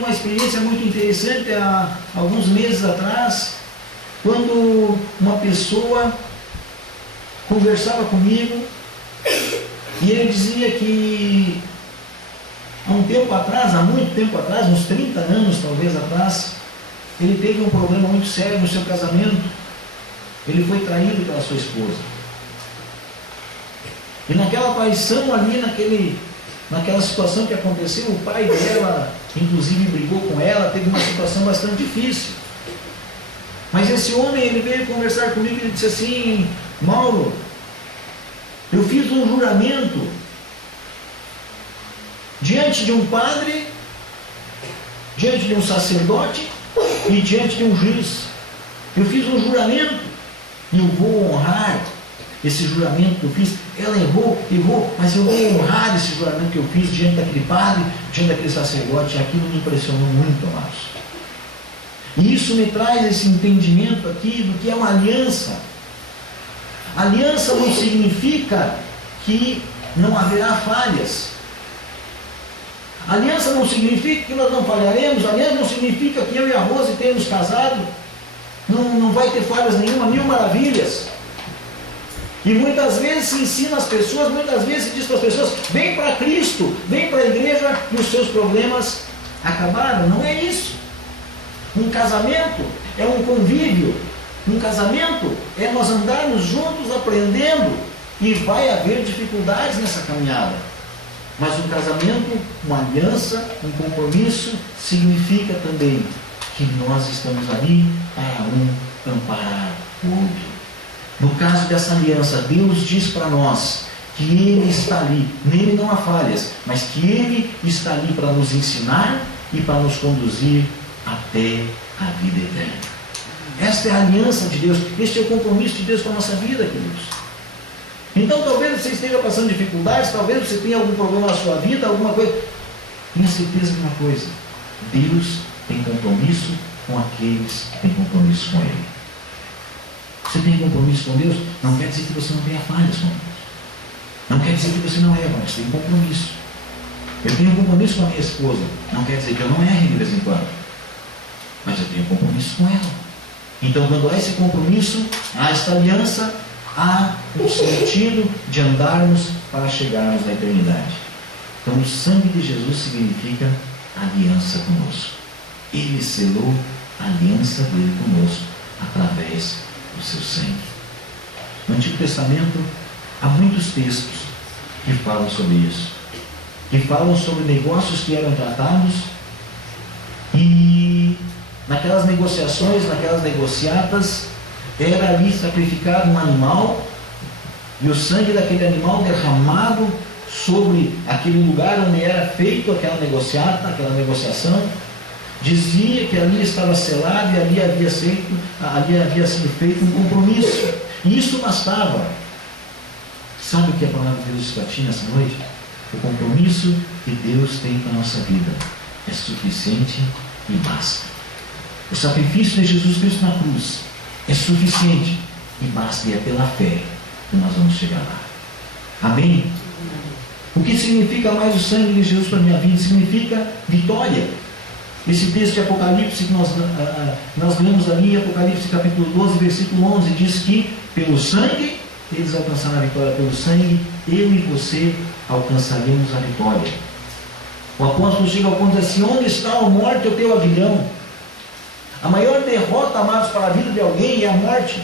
uma experiência muito interessante há alguns meses atrás, quando uma pessoa conversava comigo e ele dizia que há um tempo atrás, há muito tempo atrás, uns 30 anos talvez atrás, ele teve um problema muito sério no seu casamento. Ele foi traído pela sua esposa. E naquela traição ali, naquela situação que aconteceu, o pai dela, inclusive, brigou com ela, teve uma situação bastante difícil. Mas esse homem, ele veio conversar comigo e ele disse assim: Mauro, eu fiz um juramento diante de um padre, diante de um sacerdote e diante de um juiz. Eu fiz um juramento e eu vou honrar esse juramento que eu fiz. Ela errou, mas eu vou honrar esse juramento que eu fiz diante daquele padre, diante daquele sacerdote. E aquilo me impressionou muito, amados. E isso me traz esse entendimento aqui do que é uma aliança. Aliança não significa que não haverá falhas. Aliança não significa que nós não falharemos. Aliança não significa que eu e a Rose tenhamos casado não vai ter falhas nenhuma, 1000 maravilhas. E muitas vezes se ensina as pessoas, muitas vezes se diz para as pessoas: vem para Cristo, vem para a igreja e os seus problemas acabaram. Não é isso. Um casamento é um convívio. Um casamento é nós andarmos juntos aprendendo, e vai haver dificuldades nessa caminhada. Mas um casamento, uma aliança, um compromisso, significa também que nós estamos ali para um amparar o outro. No caso dessa aliança, Deus diz para nós que Ele está ali, nele não há falhas, mas que Ele está ali para nos ensinar e para nos conduzir até a vida eterna. Esta é a aliança de Deus, este é o compromisso de Deus com a nossa vida, queridos. Então talvez você esteja passando dificuldades, talvez você tenha algum problema na sua vida, alguma coisa. Tenha certeza de uma coisa: Deus tem compromisso com aqueles que têm compromisso com Ele. Você tem compromisso com Deus? Não quer dizer que você não tenha falhas com Deus. Não quer dizer que você não erra, mas tem compromisso. Eu tenho compromisso com a minha esposa. Não quer dizer que eu não erre de vez em quando, mas eu tenho compromisso com ela. Então, quando há esse compromisso, há esta aliança, há um sentido de andarmos para chegarmos na eternidade. Então, o sangue de Jesus significa aliança conosco. Ele selou a aliança dele conosco através do seu sangue. No Antigo Testamento há muitos textos que falam sobre isso, que falam sobre negócios que eram tratados, e naquelas negociações, naquelas negociatas, era ali sacrificado um animal, e o sangue daquele animal derramado sobre aquele lugar onde era feito aquela negociata, aquela negociação, dizia que ali estava selado e ali havia sido feito um compromisso. E isso bastava. Sabe o que a palavra de Deus diz para ti nessa noite? O compromisso que Deus tem com a nossa vida é suficiente e basta. O sacrifício de Jesus Cristo na cruz é suficiente e basta, e é pela fé que nós vamos chegar lá. Amém? O que significa mais o sangue de Jesus para a minha vida? Significa vitória. Esse texto de Apocalipse que nós lemos ali, Apocalipse capítulo 12, versículo 11, diz que pelo sangue eles alcançaram a vitória. Pelo sangue, eu e você alcançaremos a vitória. O apóstolo chega ao ponto de dizer assim: onde está a morte, o teu aguilhão? A maior derrota, amados, para a vida de alguém é a morte.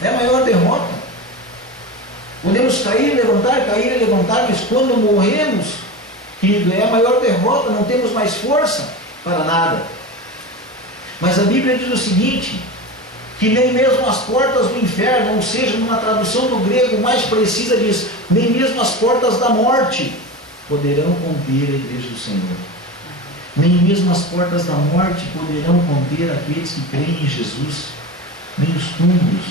É a maior derrota. Podemos cair e levantar, mas quando morremos, querido, é a maior derrota, não temos mais força para nada. Mas a Bíblia diz o seguinte, que nem mesmo as portas do inferno, ou seja, numa tradução do grego mais precisa diz, nem mesmo as portas da morte poderão conter a igreja do Senhor. Nem mesmo as portas da morte poderão conter aqueles que creem em Jesus. Nem os túmulos.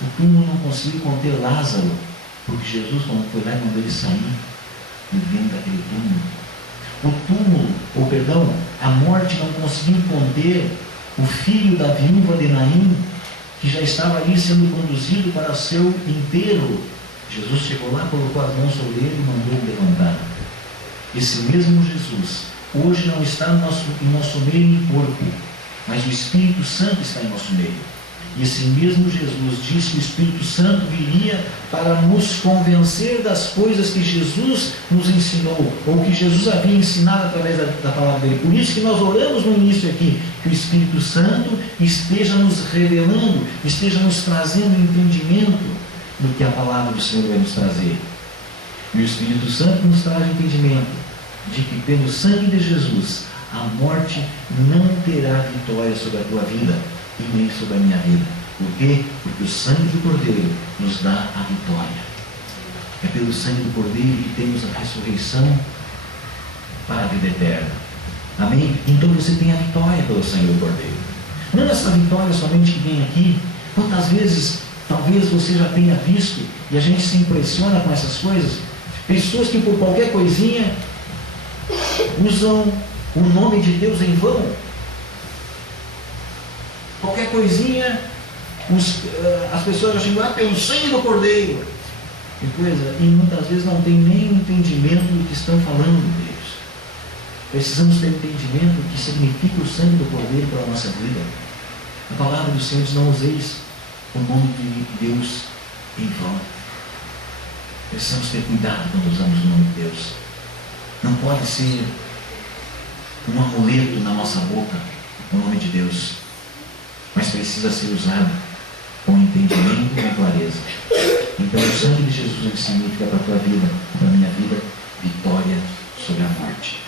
O túmulo não conseguiu conter Lázaro, porque Jesus, quando foi lá, mandou ele sair de dentro daquele túmulo. A morte não conseguiu conter o filho da viúva de Naim, que já estava ali sendo conduzido para seu enterro. Jesus chegou lá, colocou as mãos sobre ele e mandou ele levantar. Esse mesmo Jesus hoje não está em nosso meio em corpo, mas o Espírito Santo está em nosso meio. E esse mesmo Jesus disse que o Espírito Santo viria para nos convencer das coisas que Jesus nos ensinou, ou que Jesus havia ensinado através da palavra dele. Por isso que nós oramos no início aqui, que o Espírito Santo esteja nos revelando, esteja nos trazendo entendimento do que a palavra do Senhor vai nos trazer. E o Espírito Santo nos traz entendimento de que pelo sangue de Jesus a morte não terá vitória sobre a tua vida e nem sobre a minha vida. Por quê? Porque o sangue do Cordeiro nos dá a vitória. É pelo sangue do Cordeiro que temos a ressurreição para a vida eterna. Amém? Então você tem a vitória pelo sangue do Cordeiro. Não essa vitória somente que vem aqui. Quantas vezes talvez você já tenha visto, e a gente se impressiona com essas coisas, pessoas que por qualquer coisinha usam o nome de Deus em vão. Qualquer coisinha, as pessoas já chegam, pelo sangue do Cordeiro. Que coisa, e muitas vezes não tem nem entendimento do que estão falando, Deus. Precisamos ter entendimento do que significa o sangue do Cordeiro para a nossa vida. A palavra do Senhor diz: não useis o nome de Deus em vão. Precisamos ter cuidado quando usamos o nome de Deus. Não pode ser um amuleto na nossa boca o nome de Deus, mas precisa ser usado com entendimento e clareza. Então o sangue de Jesus significa para a tua vida, para a minha vida, vitória sobre a morte.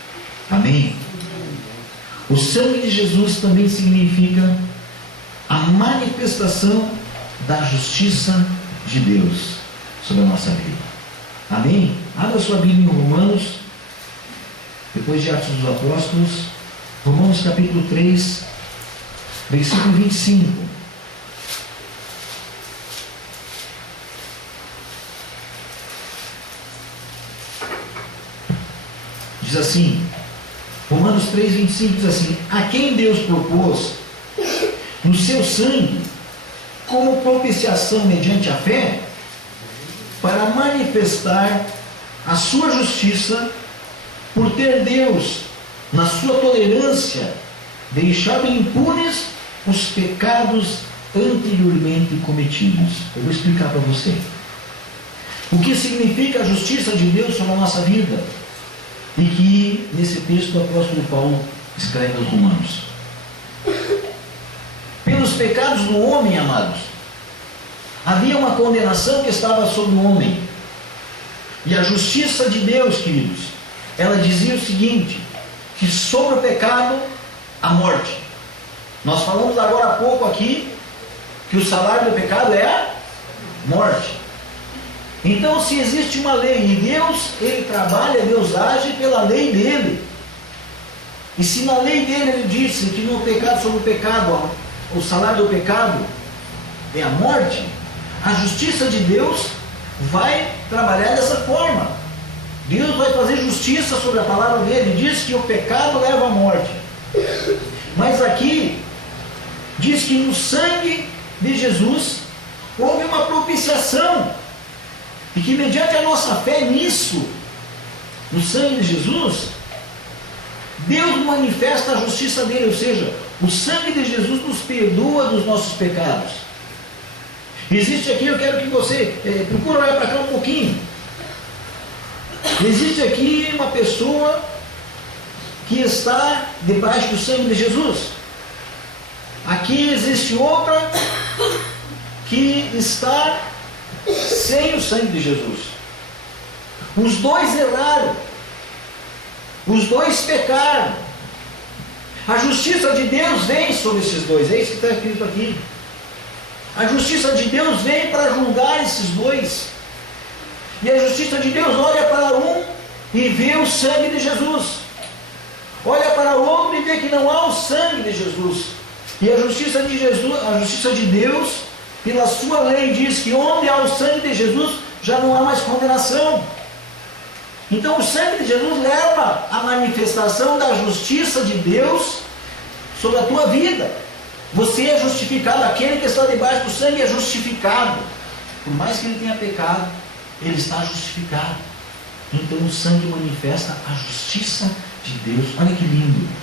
Amém? O sangue de Jesus também significa a manifestação da justiça de Deus sobre a nossa vida. Amém? Abra sua Bíblia em Romanos, depois de Atos dos Apóstolos, Romanos capítulo 3, versículo 25. Diz assim, Romanos 3, 25 diz assim: a quem Deus propôs no seu sangue como propiciação mediante a fé, para manifestar a sua justiça, por ter Deus, na sua tolerância, deixado impunes os pecados anteriormente cometidos. Eu vou explicar para você o que significa a justiça de Deus sobre a nossa vida, e que nesse texto o apóstolo Paulo escreve aos Romanos. Pelos pecados do homem, amados, havia uma condenação que estava sobre o homem, e a justiça de Deus, queridos, ela dizia o seguinte, que sobre o pecado, a morte. Nós falamos agora há pouco aqui que o salário do pecado é a morte. Então, se existe uma lei e Deus, Ele trabalha, Deus age pela lei dele. E se na lei dele Ele disse que no pecado, sobre o pecado, o salário do pecado é a morte, a justiça de Deus vai trabalhar dessa forma. Deus vai fazer justiça sobre a palavra dele. Diz que o pecado leva à morte. Mas aqui diz que no sangue de Jesus houve uma propiciação, e que mediante a nossa fé nisso, no sangue de Jesus, Deus manifesta a justiça dele. Ou seja, o sangue de Jesus nos perdoa dos nossos pecados. Existe aqui, eu quero que você procure olhar para cá um pouquinho. Existe aqui uma pessoa que está debaixo do sangue de Jesus. Aqui existe outra que está sem o sangue de Jesus. Os dois erraram. Os dois pecaram. A justiça de Deus vem sobre esses dois. É isso que está escrito aqui. A justiça de Deus vem para julgar esses dois. E a justiça de Deus olha para um e vê o sangue de Jesus. Olha para o outro e vê que não há o sangue de Jesus. E a justiça de Jesus, a justiça de Deus, pela sua lei, diz que onde há o sangue de Jesus, já não há mais condenação. Então o sangue de Jesus leva à manifestação da justiça de Deus sobre a tua vida. Você é justificado, aquele que está debaixo do sangue é justificado. Por mais que ele tenha pecado, ele está justificado. Então o sangue manifesta a justiça de Deus. Olha que lindo.